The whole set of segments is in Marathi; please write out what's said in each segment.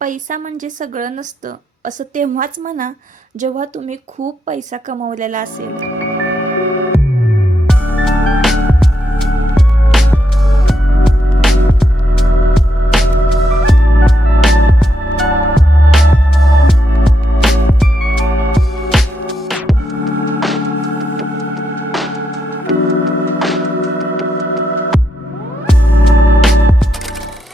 पैसा म्हणजे सगळं नसतं असं तेव्हाच म्हणा जेव्हा तुम्ही खूप पैसा कमावलेला असेल.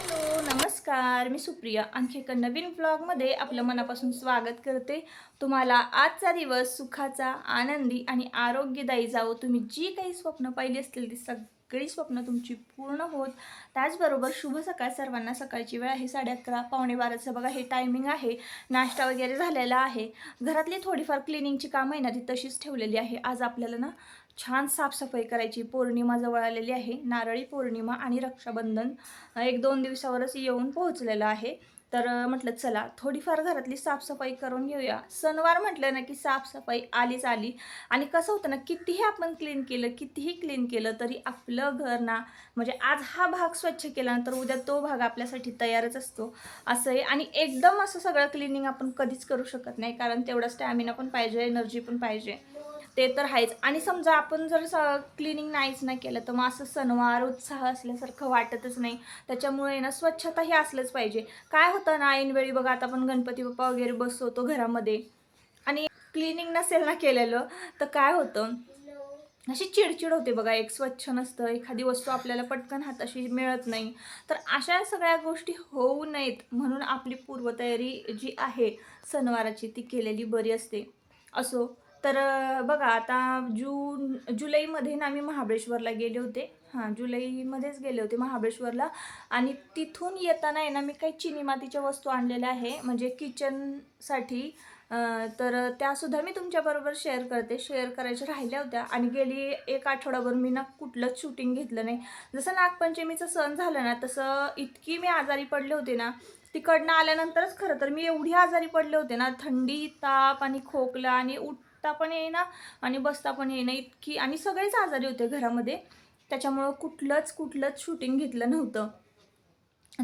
हॅलो नमस्कार, मी सुप्रिया आणखी एका नवीन व्लॉगमध्ये आपलं मनापासून स्वागत करते. तुम्हाला आजचा दिवस सुखाचा, आनंदी आणि आरोग्यदायी जावो. तुम्ही जी काही स्वप्न पाहिली असतील ती सगळी स्वप्न तुमची पूर्ण होत. त्याचबरोबर शुभ सकाळ सर्वांना. सकाळची वेळ आहे 11:30 पावणे 12चं बघा हे टायमिंग आहे. नाश्ता वगैरे झालेला आहे. घरातली थोडीफार क्लिनिंगची कामं आहे ना ती तशीच ठेवलेली आहे. आज आपल्याला ना छान साफसफाई करायची. पौर्णिमा जवळ आलेली आहे. नारळी पौर्णिमा आणि रक्षाबंधन 1-2 दिवसावरच येऊन पोहोचलेलं आहे. तर म्हटलं चला थोडीफार घरातली साफसफाई करून घेऊया. सणवार म्हटलं ना की साफसफाई आलीच आली. आणि कसं होतं ना कितीही आपण कितीही क्लीन केलं तरी आपलं घर ना म्हणजे आज हा भाग स्वच्छ केल्यानंतर उद्या तो भाग आपल्यासाठी तयारच असतो असं आहे. आणि एकदम असं सगळं क्लिनिंग आपण कधीच करू शकत नाही, कारण तेवढा स्टॅमिना पण पाहिजे, एनर्जी पण पाहिजे. ते तर आहेच. आणि समजा आपण जर क्लिनिंग नाहीच नाही केलं तर मग असं सणवार उत्साह असल्यासारखं वाटतच नाही. त्याच्यामुळे ना स्वच्छता ही असलंच पाहिजे. काय होतं ना ऐनवेळी बघा आता आपण गणपती बाप्पा वगैरे बसवतो घरामध्ये आणि क्लिनिंग नसेल ना केलेलं तर काय होतं, अशी चिडचिड होते बघा. एक स्वच्छ नसतं, एखादी वस्तू आपल्याला पटकन हाताशी मिळत नाही. तर अशा सगळ्या गोष्टी होऊ नयेत म्हणून आपली पूर्वतयारी जी आहे सणवाराची ती केलेली बरी असते. असो. तर बघा आता जुलैमध्ये ना आम्ही महाबळेश्वरला गेले होते. हां, जुलैमध्येच गेले होते महाबळेश्वरला. आणि तिथून येताना आहे ना मी काही चिनी मातीच्या वस्तू आणलेल्या आहे म्हणजे किचनसाठी. तर त्यासुद्धा मी तुमच्याबरोबर शेअर करायच्या राहिल्या होत्या. आणि गेली 1 आठवडाभर मी ना कुठलंच शूटिंग घेतलं नाही. जसं नागपंचमीचा सण झालं ना तसं इतकी मी आजारी पडले होते ना. तिकडनं आल्यानंतरच खरं तर मी एवढी आजारी पडले होते ना, थंडी, ताप आणि खोकला आणि उठता पण येईना आणि बसता पण येईना इतकी. आणि सगळेच आजारी होते घरामध्ये. त्याच्यामुळं कुठलंच शूटिंग घेतलं नव्हतं.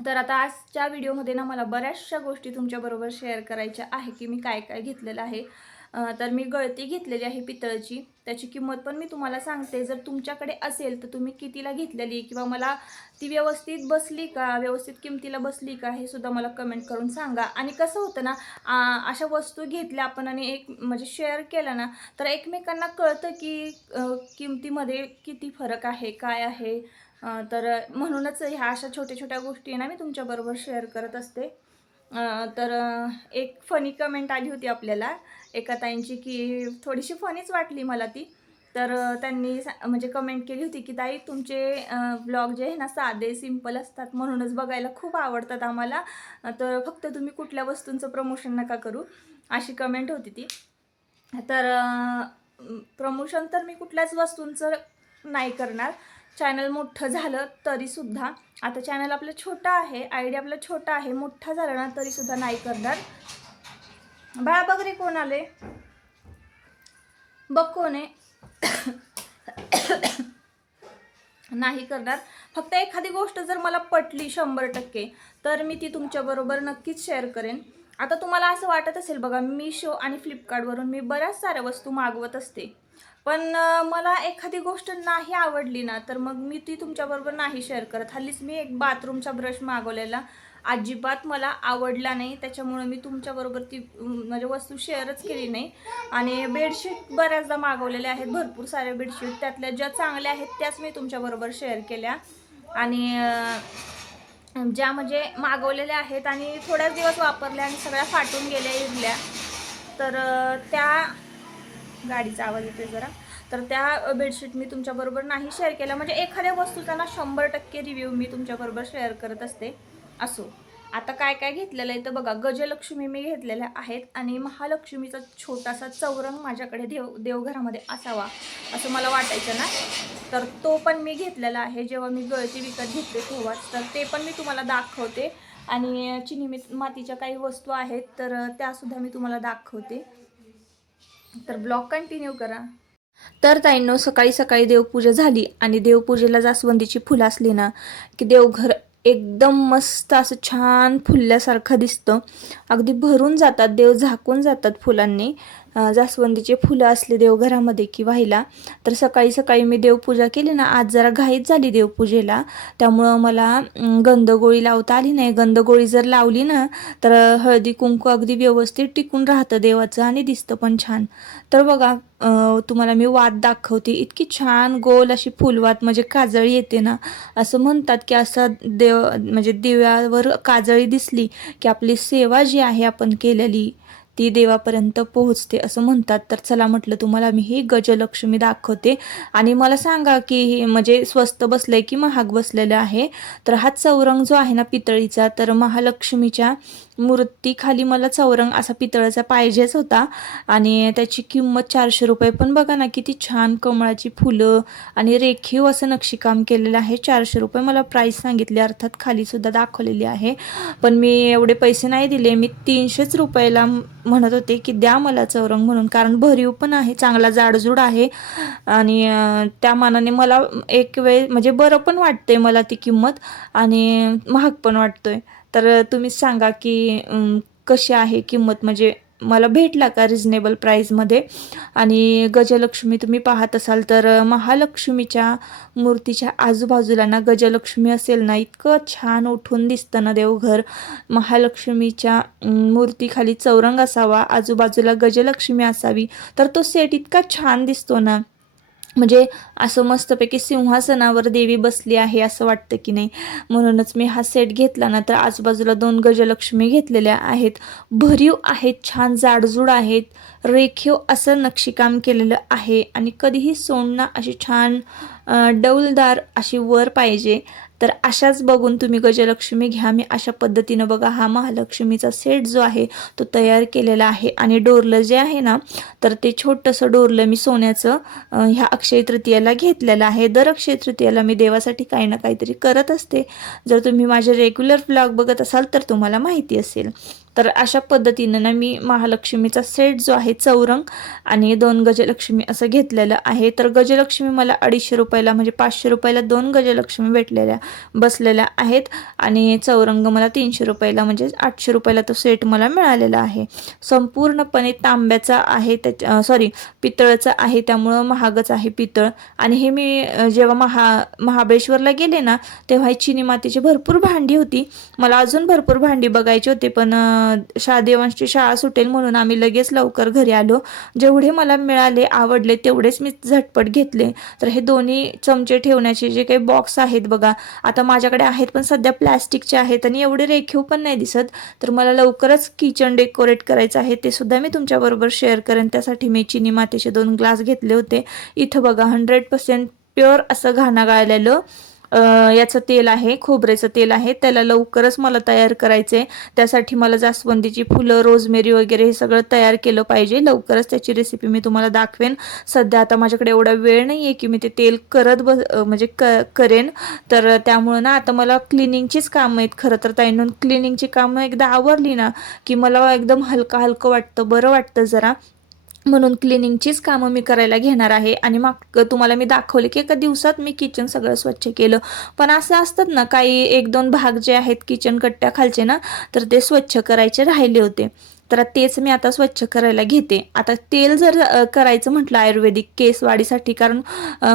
तर आता आजच्या व्हिडिओमध्ये ना मला बऱ्याचशा गोष्टी तुमच्याबरोबर शेअर करायच्या आहे की मी काय काय घेतलेलं आहे. तर मी गळती घेतलेली आहे पितळची. त्याची किंमत पण मी तुम्हाला सांगते. जर तुमच्याकडे असेल तर तुम्ही कितीला घेतलेली किंवा मला ती व्यवस्थित बसली का, व्यवस्थित किमतीला बसली का हे सुद्धा मला कमेंट करून सांगा. आणि कसं होतं ना अशा वस्तू घेतल्या आपण आणि एक म्हणजे शेअर केला ना तर एकमेकांना कळतं की किमतीमध्ये किती फरक आहे, काय आहे. तर म्हणूनच ह्या अशा छोट्या-छोट्या गोष्टी ना मी तुमच्याबरोबर शेअर करत असते. तर एक फनी कमेंट आली होती आपल्याला एका ताईंची की थोडीशी फनीच वाटली मला ती. तर त्यांनी म्हणजे कमेंट केली होती की ताई तुमचे व्लॉग जे आहे ना साधे सिंपल असतात म्हणूनच बघायला खूप आवडतात आम्हाला. तर फक्त तुम्ही कुठल्या वस्तूंचं प्रमोशन नका करू, अशी कमेंट होती ती. तर प्रमोशन तर मी कुठल्याच वस्तूंचं नाही करणार. चॅनल मोठं झालं तरीसुद्धा. आता चॅनल आपलं छोटं आहे, आयडिया आपलं छोटा आहे, मोठा झाला ना तरीसुद्धा नाही करणार. बाळा बघ रे कोण आले, बघ कोण आहे. नाही करणार. फक्त एखादी गोष्ट जर मला पटली 100% तर मी ती तुमच्याबरोबर नक्कीच शेअर करेन. आता तुम्हाला असं वाटत असेल बघा, मिशो आणि फ्लिपकार्टवरून मी बऱ्याच साऱ्या वस्तू मागवत असते. पण मला एखादी गोष्ट नाही आवडली ना तर मग मी ती तुमच्याबरोबर नाही शेअर करत. हल्लीच मी एक बाथरूमचा ब्रश मागवलेला, अजिबात मला आवडला नाही. त्याच्यामुळे मी तुमच्याबरोबर ती म्हणजे वस्तू शेअरच केली नाही. आणि बेडशीट बऱ्याचदा मागवलेल्या आहेत, भरपूर साऱ्या बेडशीट. त्यातल्या ज्या चांगल्या आहेत त्याच मी तुमच्याबरोबर शेअर केल्या. आणि ज्या म्हणजे मागवलेल्या आहेत आणि थोड्याच दिवस वापरल्या आणि सगळ्या फाटून गेल्या, इरल्या. तर त्या गाडीचा आवाज येतोय जरा. तर त्या बेडशीट मी तुमच्याबरोबर नाही शेअर केल्या. म्हणजे एखाद्या वस्तूचा ना 100% रिव्ह्यू मी तुमच्याबरोबर शेअर करत असते. असो. आता काय काय घेतलेलं आहे तर बघा, गजलक्ष्मी मी घेतलेल्या आहेत आणि महालक्ष्मीचा छोटासा चौरंग माझ्याकडे देवघरामध्ये असावा असं मला वाटायचं ना. तर तो पण मी घेतलेला आहे जेव्हा मी गळती विकत घेतले तेव्हाच. तर ते पण मी तुम्हाला दाखवते. आणि चिनी मातीच्या काही वस्तू आहेत तर त्यासुद्धा मी तुम्हाला दाखवते. तर ब्लॉग कंटिन्यू करा. तर ताईंनो, सकाळी सकाळी देवपूजा झाली आणि देवपूजेला जास्वंदीची फुलं असली ना की देवघर एकदम मस्त असं छान फुलल्यासारखं दिसतं. अगदी भरून जातात, देव झाकून जातात फुलांनी. जास्वंदीचे फुलं असले देवघरामध्ये की व्हायला, तर सकाळी सकाळी मी देवपूजा केली ना, आज जरा घाईच झाली देवपूजेला, त्यामुळं मला गंधगोळी लावता आली नाही. गंधगोळी जर लावली ना, तर हळदी कुंकू अगदी व्यवस्थित टिकून राहतं देवाचं आणि दिसतं पण छान. तर बघा, तुम्हाला मी वात दाखवते. इतकी छान गोल अशी फुलवात, म्हणजे काजळी येते ना, असं म्हणतात की असं देव म्हणजे दिव्यावर काजळी दिसली की आपली सेवा जी आहे आपण केलेली ती देवापर्यंत पोहोचते असं म्हणतात. तर चला म्हटलं तुम्हाला मी ही गजलक्ष्मी दाखवते. आणि मला सांगा की म्हणजे स्वस्त बसलंय की महाग बसलेलं आहे. तर हा चौरंग जो आहे ना पितळीचा, तर महालक्ष्मीच्या मूर्तीखाली मला चौरंग असा पितळाचा पाहिजेच होता आणि त्याची किंमत 400 रुपये. पण बघा ना किती छान कमळाची फुलं आणि रेखीव असं नक्षीकाम केलेलं आहे. 400 रुपये मला प्राईस सांगितली, अर्थात खाली सुद्धा दाखवलेली आहे. पण मी एवढे पैसे नाही दिले. मी 300च रुपयाला म्हणत होते की द्या मला चौरंग म्हणून, कारण भरीव पण आहे, चांगला जाडजूड आहे आणि त्या मानाने मला एक वेळ म्हणजे बरं पण वाटतंय मला ती किंमत, आणि महाग पण वाटतोय. तर तुम्ही सांगा की कशी आहे किंमत, म्हणजे मला भेटला का रिजनेबल प्राईजमध्ये. आणि गजलक्ष्मी तुम्ही पाहत असाल तर महालक्ष्मीच्या मूर्तीच्या आजूबाजूला ना गजलक्ष्मी असेल ना, इतकं छान उठून दिसतं ना देवघर. महालक्ष्मीच्या मूर्तीखाली चौरंग असावा, आजूबाजूला गजलक्ष्मी असावी, तर तो सेट इतका छान दिसतो ना, म्हणजे असं मस्तपैकी सिंहासनावर देवी बसली आहे असं वाटतं की नाही. म्हणूनच मी हा सेट घेतला ना, तर आजूबाजूला 2 गजलक्ष्मी घेतलेल्या आहेत. भरीव आहेत, छान जाडजूड आहेत, रेखीव असं नक्षीकाम केलेलं आहे आणि कधीही सोडणं अशी छान डौलदार अशी वर पाहिजे. तर अशाच बघून तुम्ही गजलक्ष्मी घ्या. मी अशा पद्धतीनं बघा हा महालक्ष्मीचा सेट जो आहे तो तयार केलेला आहे. आणि डोरलं जे आहे ना, तर ते छोटंसं डोरलं मी सोन्याचं ह्या अक्षय तृतीयाला घेतलेलं आहे. दर अक्षय तृतीयाला मी देवासाठी काही ना काहीतरी करत असते. जर तुम्ही माझे रेग्युलर व्लॉग बघत असाल तर तुम्हाला माहिती असेल. तर अशा पद्धतीनं ना मी महालक्ष्मीचा सेट जो आहे चौरंग आणि 2 गजलक्ष्मी असं घेतलेलं आहे. तर गजलक्ष्मी मला 250 रुपयाला म्हणजे 500 रुपयाला 2 गजलक्ष्मी भेटलेल्या बसलेल्या आहेत आणि चौरंग मला 300 रुपयाला म्हणजे 800 रुपयाला तो सेट मला मिळालेला आहे. संपूर्णपणे तांब्याचा आहे, त्या पितळाचा आहे, त्यामुळं महागच आहे पितळ. आणि हे मी जेव्हा महाबळेश्वरला गेले ना, तेव्हा चिनी मातीची भरपूर भांडी होती. मला अजून भरपूर भांडी बघायची होती, पण देवांची शाळा सुटेल म्हणून आम्ही लगेच लवकर घरी आलो. जेवढे मला मिळाले आवडले तेवढेच मी झटपट घेतले. तर हे दोन्ही चमचे ठेवण्याचे जे काही बॉक्स आहेत बघा, आता माझ्याकडे आहेत पण सध्या प्लॅस्टिकचे आहेत आणि एवढे रेखीव पण नाही दिसत. तर मला लवकरच किचन डेकोरेट करायचं आहे, ते सुद्धा मी तुमच्याबरोबर शेअर करेन. त्यासाठी मी चिनी मातीचे 2 ग्लास घेतले होते. इथं बघा 100% प्युअर असं घाणा गाळलेलं याचं तेल आहे, खोबरेचं तेल आहे. त्याला लवकरच मला तयार करायचे. त्यासाठी मला जास्वंदीची फुलं, रोजमेरी वगैरे हे सगळं तयार केलं पाहिजे. लवकरच त्याची रेसिपी मी तुम्हाला दाखवेन. सध्या आता माझ्याकडे एवढा वेळ नाही आहे की मी ते तेल म्हणजे करेन. तर त्यामुळं ना आता मला क्लिनिंगचीच कामं आहेत खरं तर. ताईंनो, क्लिनिंगची कामं एकदा आवरली ना की मला एकदम हलकं हलकं वाटतं, बरं वाटतं जरा. म्हणून क्लिनिंगचीच कामं मी करायला घेणार आहे. आणि मग तुम्हाला मी दाखवले की एका दिवसात मी किचन सगळं स्वच्छ केलं. पण असं असतात ना काही 1-2 भाग जे आहेत किचन कट्ट्या खालचे ना, तर ते स्वच्छ करायचे राहिले होते. तर तेच मी आता स्वच्छ करायला घेते. आता तेल जर करायचं म्हटलं आयुर्वेदिक केसवाढीसाठी, कारण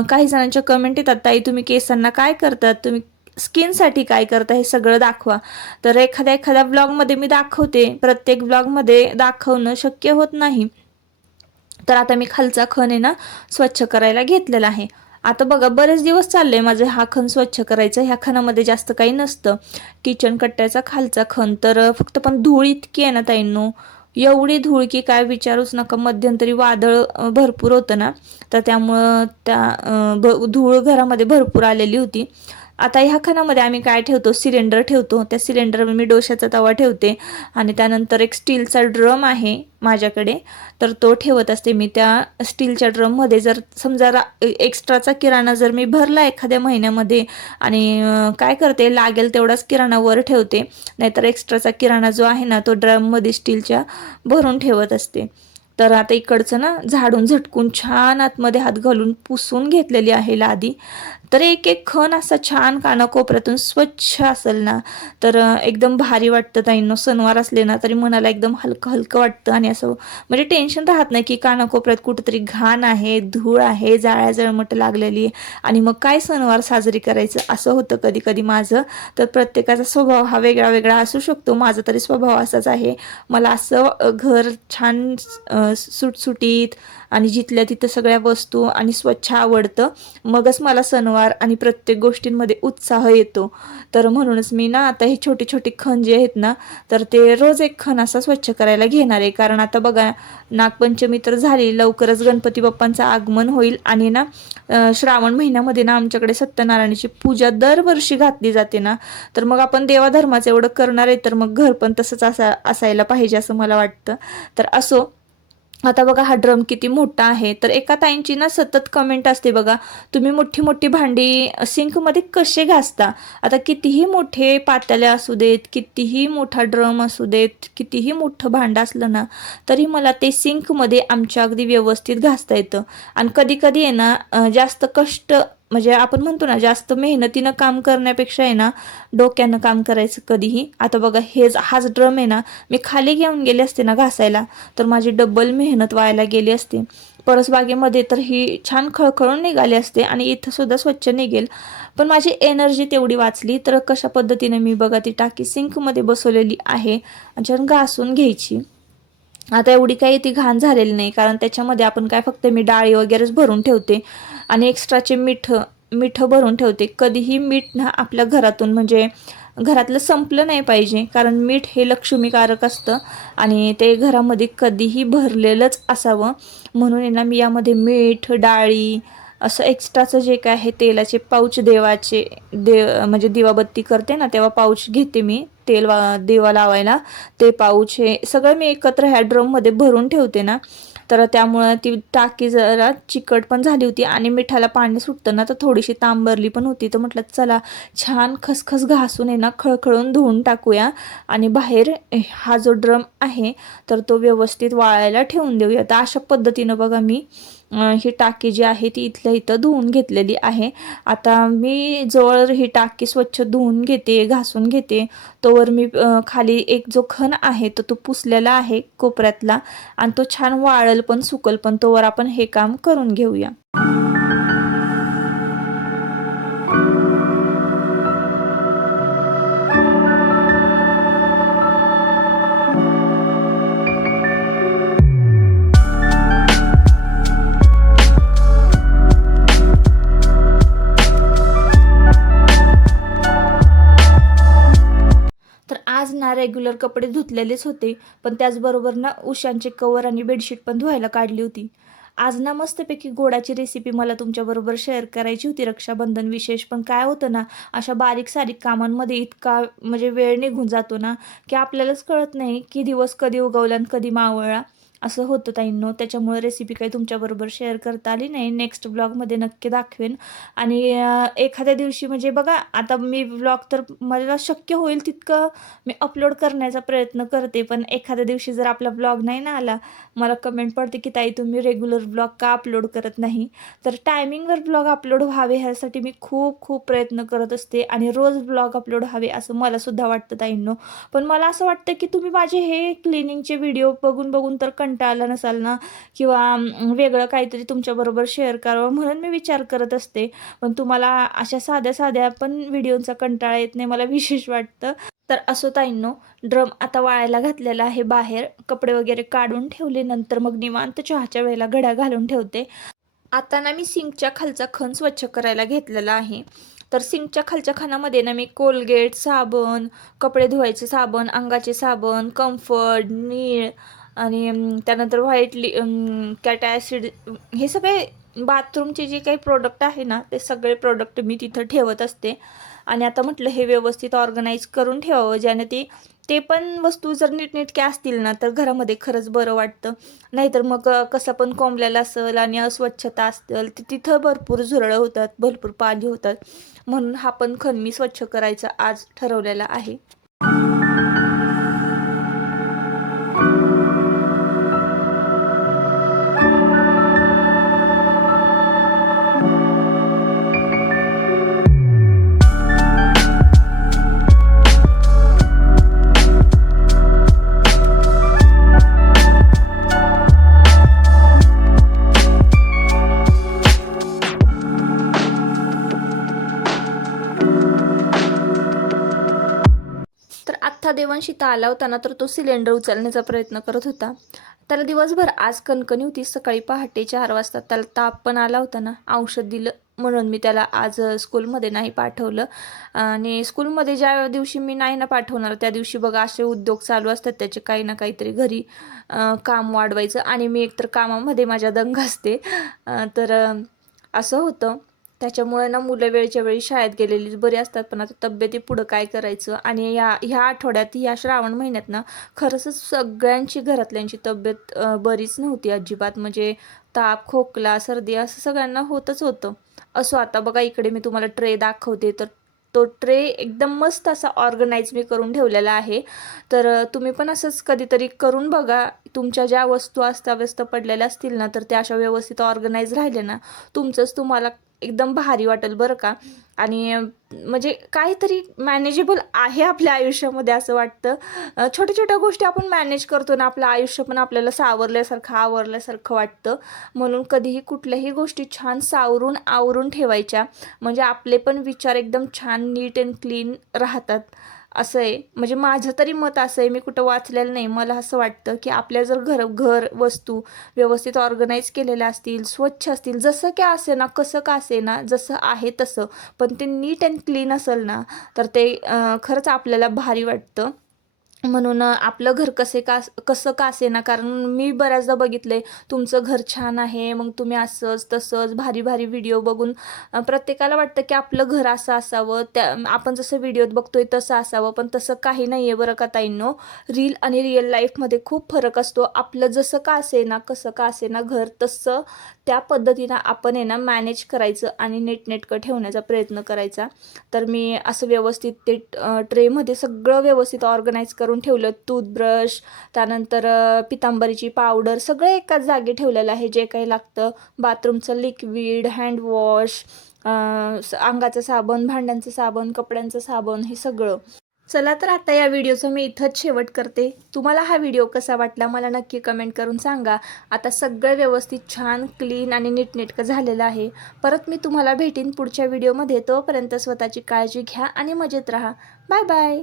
काही जणांच्या कमेंट येतात, ताई तुम्ही केसांना काय करतात, तुम्ही स्किनसाठी काय करता, हे सगळं दाखवा. तर एखाद्या ब्लॉगमध्ये मी दाखवते, प्रत्येक ब्लॉगमध्ये दाखवणं शक्य होत नाही. तर आता मी खालचा खण आहे ना स्वच्छ करायला घेतलेला आहे. आता बघा बरेच दिवस चालले माझे हा खण स्वच्छ करायचं. ह्या खणामध्ये जास्त काही नसतं, किचन कट्ट्याचा खालचा खण. तर फक्त पण धूळ इतकी आहे ना ताईंनो, एवढी धूळ की काय विचारूच नका. मध्यंतरी वादळ भरपूर होतं ना, तर त्यामुळं धूळ घरामध्ये भरपूर आलेली होती. आता ह्या खणामध्ये आम्ही काय ठेवतो, सिलेंडर ठेवतो. त्या सिलेंडरवर मी डोशाचा तवा ठेवते आणि त्यानंतर एक स्टीलचा ड्रम आहे माझ्याकडे, तर तो ठेवत असते मी. त्या स्टीलच्या ड्रममध्ये जर समजा एक्स्ट्राचा किराणा जर मी भरला एखाद्या महिन्यामध्ये, आणि काय करते लागेल तेवढाच किराणा वर ठेवते, नाहीतर एक्स्ट्राचा किराणा जो आहे ना तो ड्रममध्ये स्टीलच्या भरून ठेवत असते. तर आता इकडचं ना झाडून झटकून छान आतमध्ये हात घालून पुसून घेतलेली आहे लादी. तर एक एक खण असा छान कानाकोपऱ्यातून स्वच्छ असेल ना, तर एकदम भारी वाटतं ताईंनो. सणवार असले ना तरी मनाला एकदम हलकं हलकं वाटतं आणि असं म्हणजे टेन्शन राहत नाही की कानाकोपऱ्यात कुठेतरी घाण आहे, धूळ आहे, जाळ्या जळमट लागलेली आणि मग काय सणवार साजरी करायचं असं होतं कधी कधी माझं. तर प्रत्येकाचा स्वभाव हा वेगळा वेगळा असू शकतो. माझा तरी स्वभाव असाच आहे. मला असं घर छान सुटसुटीत आणि जिथल्या तिथं सगळ्या वस्तू आणि स्वच्छ आवडतं. मगच मला सणवार आणि प्रत्येक गोष्टींमध्ये उत्साह येतो. तर म्हणूनच मी ना आता हे छोटे छोटे खण जे आहेत ना, तर ते रोज एक खण असा स्वच्छ करायला घेणार आहे. कारण आता बघा नागपंचमी तर झाली, लवकरच गणपती बाप्पांचं आगमन होईल आणि ना श्रावण महिन्यामध्ये ना आमच्याकडे सत्यनारायणाची पूजा दरवर्षी घातली जाते ना, तर मग आपण देवाधर्माचं एवढं करणार आहे तर मग घर पण तसंच असायला पाहिजे असं मला वाटतं. तर असो, आता बघा हा ड्रम किती मोठा आहे. तर एका ताईंची ना सतत कमेंट असते बघा, तुम्ही मोठी मोठी भांडी सिंकमध्ये कसे घासता? आता कितीही मोठे पातेले असू देत, कितीही मोठा ड्रम असू देत, कितीही मोठं भांडं असलं ना, तरी मला ते सिंकमध्ये आमच्या अगदी व्यवस्थित घासता येतं. आणि कधी कधी आहे ना जास्त कष्ट म्हणजे आपण म्हणतो ना जास्त मेहनतीनं काम करण्यापेक्षा आहे ना डोक्यानं काम करायचं कधीही. आता बघा हाच ड्रम आहे ना, मी खाली घेऊन गेले असते ना घासायला तर माझी डबल मेहनत व्हायला गेली असते. परसबागेमध्ये तर ही छान खळखळून निघाली असते आणि इथं सुद्धा स्वच्छ निघेल, पण माझी एनर्जी तेवढी वाचली. तर कशा पद्धतीने मी बघा ती टाकी सिंकमध्ये बसवलेली आहे आणि छान घासून घ्यायची. आता एवढी काही ती घाण झालेली नाही कारण त्याच्यामध्ये आपण काय फक्त मी डाळी वगैरेच भरून ठेवते आणि एक्स्ट्राचे मीठ भरून ठेवते. कधीही मीठ ना आपल्या घरातून म्हणजे घरातलं संपलं नाही पाहिजे, कारण मीठ हे लक्ष्मीकारक असतं आणि ते घरामध्ये कधीही भरलेलंच असावं. म्हणून आहे ना मी यामध्ये मीठ, डाळी असं एक्स्ट्राचं जे काय आहे तेलाचे पाऊच म्हणजे दिवाबत्ती करते ना तेव्हा पाऊच घेते मी दिवा लावायला. ते पाऊच हे सगळं मी एकत्र ह्या ड्रममध्ये भरून ठेवते ना, तर त्यामुळं ती टाकी जरा चिकट पण झाली होती आणि मिठाला पाणी सुटतं ना तर थोडीशी तांबरली पण होती. तर म्हटलं चला छान खसखस घासून आहे ना खळखळून धुवून टाकूया आणि बाहेर हा जो ड्रम आहे तर तो व्यवस्थित वाळायला ठेवून देऊया. तर अशा पद्धतीनं बघा मी ही टाकी जी आहे ती इथल्या इथं धुवून घेतलेली आहे. आता मी जवळ ही टाकी स्वच्छ धुवून घेते, घासून घेते, तोवर मी खाली एक जो खण आहे तो पुसलेला आहे कोपऱ्यातला आणि तो छान वाळल पण सुकल पण, तोवर आपण हे काम करून घेऊया. तर आज ना रेग्युलर कपडे धुतलेलेच होते, पण त्याचबरोबर ना उशांचे कवर आणि बेडशीट पण धुवायला काढली होती. आज ना मस्तपैकी गोडाची रेसिपी मला तुमच्याबरोबर शेअर करायची होती, रक्षाबंधन विशेष. पण काय होतं ना, अशा बारीक सारीक कामांमध्ये इतका म्हणजे वेळ निघून जातो ना की आपल्यालाच कळत नाही की दिवस कधी उगवला आणि कधी मावळला. असं होतं ताईंनो. त्याच्यामुळे रेसिपी काही तुमच्याबरोबर शेअर करता आली नाही. नेक्स्ट ब्लॉगमध्ये नक्की दाखवेन. आणि एखाद्या दिवशी म्हणजे बघा आता मी ब्लॉग तर मला शक्य होईल तितकं मी अपलोड करण्याचा प्रयत्न करते, पण एखाद्या दिवशी जर आपला ब्लॉग नाही ना आला, मला कमेंट पडते की ताई तुम्ही रेग्युलर ब्लॉग का अपलोड करत नाही. तर टायमिंगवर ब्लॉग अपलोड व्हावे ह्यासाठी मी खूप खूप प्रयत्न करत असते आणि रोज ब्लॉग अपलोड व्हावे असं मला सुद्धा वाटतं ताईंनो. पण मला असं वाटतं की तुम्ही माझे हे क्लिनिंगचे व्हिडिओ बघून बघून तर कंटाळला नसाल ना, किंवा वेगळं काहीतरी तुमच्याबरोबर शेअर करावं म्हणून मी विचार करत असते. पण तुम्हाला अशा साध्या साध्या पण व्हिडिओचा कंटाळा येत नाही मला विशेष वाटतं. तर असो ताईंनो, ड्रम आता वाळायला घातलेला आहे बाहेर. कपडे वगैरे काढून ठेवले, नंतर मग निवांत चहाच्या वेळेला घड्या घालून ठेवते. आता ना मी सिंकच्या खालचा खण स्वच्छ करायला घेतलेला आहे. तर सिंकच्या खालच्या खणामध्ये ना मी कोलगेट, साबण, कपडे धुवायचे साबण, अंगाचे साबण, कम्फर्ट, नीळ आणि त्यानंतर कॅट ॲसिड, हे सगळे बाथरूमचे जे काही प्रोडक्ट आहे ना ते सगळे प्रोडक्ट मी तिथं ठेवत असते. आणि आता म्हटलं हे व्यवस्थित ऑर्गनाईज करून ठेवावं, ज्याने ते पण वस्तू जर नीटनेटक्या असतील ना तर घरामध्ये खरंच बरं वाटतं. नाहीतर मग कसं पण कोंबलेलं असेल आणि अस्वच्छता असेल तर तिथं भरपूर झुरळं होतात, भरपूर पाली होतात. म्हणून हा पण खण मी स्वच्छ करायचा आज ठरवलेला आहे. देवांश इथं आला होता ना, तर तो सिलेंडर उचलण्याचा प्रयत्न करत होता. त्याला दिवसभर आज कणकणी होती. सकाळी पहाटे 4 वाजता त्याला ताप पण आला होता ना, औषध दिलं म्हणून मी त्याला आज स्कूलमध्ये नाही पाठवलं. आणि स्कूलमध्ये ज्या दिवशी मी नाही ना पाठवणार त्या दिवशी बघा असे उद्योग चालू असतात त्याचे, काही ना काहीतरी घरी काम वाढवायचं. आणि मी एकतर कामामध्ये माझ्या दंग असते, तर असं होतं. त्याच्यामुळे ना मुलं वेळच्या वेळी शाळेत गेलेली बरी असतात, पण आता तब्येती पुढं काय करायचं. आणि ह्या आठवड्यात ह्या श्रावण महिन्यात ना खरंच सगळ्यांची घरातल्यांची तब्येत बरीच नव्हती अजिबात. म्हणजे ताप, खोकला, सर्दी असं सगळ्यांना होतच होतं. असो, आता बघा इकडे मी तुम्हाला ट्रे दाखवते, तर तो ट्रे एकदम मस्त असा ऑर्गनाईज मी करून ठेवलेला आहे. तर तुम्ही पण असंच कधीतरी करून बघा. तुमच्या ज्या वस्तू अस्ताव्यस्त पडलेल्या असतील ना, तर त्या अशा व्यवस्थित ऑर्गनाईज राहिले ना, तुमचंच तुम्हाला एकदम भारी वाटेल बरं का. आणि म्हणजे काहीतरी मॅनेजेबल आहे आपल्या आयुष्यामध्ये असं वाटतं. छोट्या छोट्या गोष्टी आपण मॅनेज करतो ना, आपलं आयुष्य पण आपल्याला सावरल्यासारखं आवरल्यासारखं वाटतं. म्हणून कधीही कुठल्याही गोष्टी छान सावरून आवरून ठेवायच्या, म्हणजे आपले पण विचार एकदम छान नीट अँड क्लीन राहतात. असं आहे, म्हणजे माझं तरी मत असं आहे, मी कुठं वाचलेलं नाही. मला असं वाटतं की आपल्या जर घर वस्तू व्यवस्थित ऑर्गनाईज केलेल्या असतील, स्वच्छ असतील, जसं काय असे ना, कसं का असे ना, जसं आहे तसं, पण ते नीट अँड क्लीन असेल ना, तर ते खरंच आपल्याला भारी वाटतं. म्हणून आपलं घर कसं का असे ना, कारण मी बऱ्याचदा बघितले तुमचं घर छान आहे, मग तुम्ही असंच तसंच भारी भारी व्हिडिओ बघून प्रत्येकाला वाटतं की आपलं घर असं असावं, त्या आपण जसं व्हिडिओत बघतोय तसं असावं. पण तसं काही नाही आहे बरं का ताईंनो. रील आणि रिअल लाईफमध्ये खूप फरक असतो. आपलं जसं का असे ना, कसं का असे ना घर, तसं त्या पद्धतीनं आपण आहे ना मॅनेज करायचं आणि नीटनेटकं ठेवण्याचा प्रयत्न करायचा. तर मी असं व्यवस्थित ते ट्रेमध्ये सगळं व्यवस्थित ऑर्गनाईज करून ठेवलं. टूथब्रश, त्यानंतर पितांबरीची पावडर सगळं एकाच जागी ठेवलेलं आहे. जे काही लागतं, बाथरूमचं लिक्विड, हँडवॉश, अंगाचं साबण, भांड्यांचं साबण, कपड्यांचं साबण, हे सगळं. चला तर आता या व्हिडिओचा मी इथंच शेवट करते. तुम्हाला हा व्हिडिओ कसा वाटला मला नक्की कमेंट करून सांगा. आता सगळं व्यवस्थित छान क्लीन आणि नीटनेटकं झालेलं आहे. परत मी तुम्हाला भेटीन पुढच्या व्हिडिओमध्ये. तोपर्यंत स्वतःची काळजी घ्या आणि मजेत राहा. Bye bye.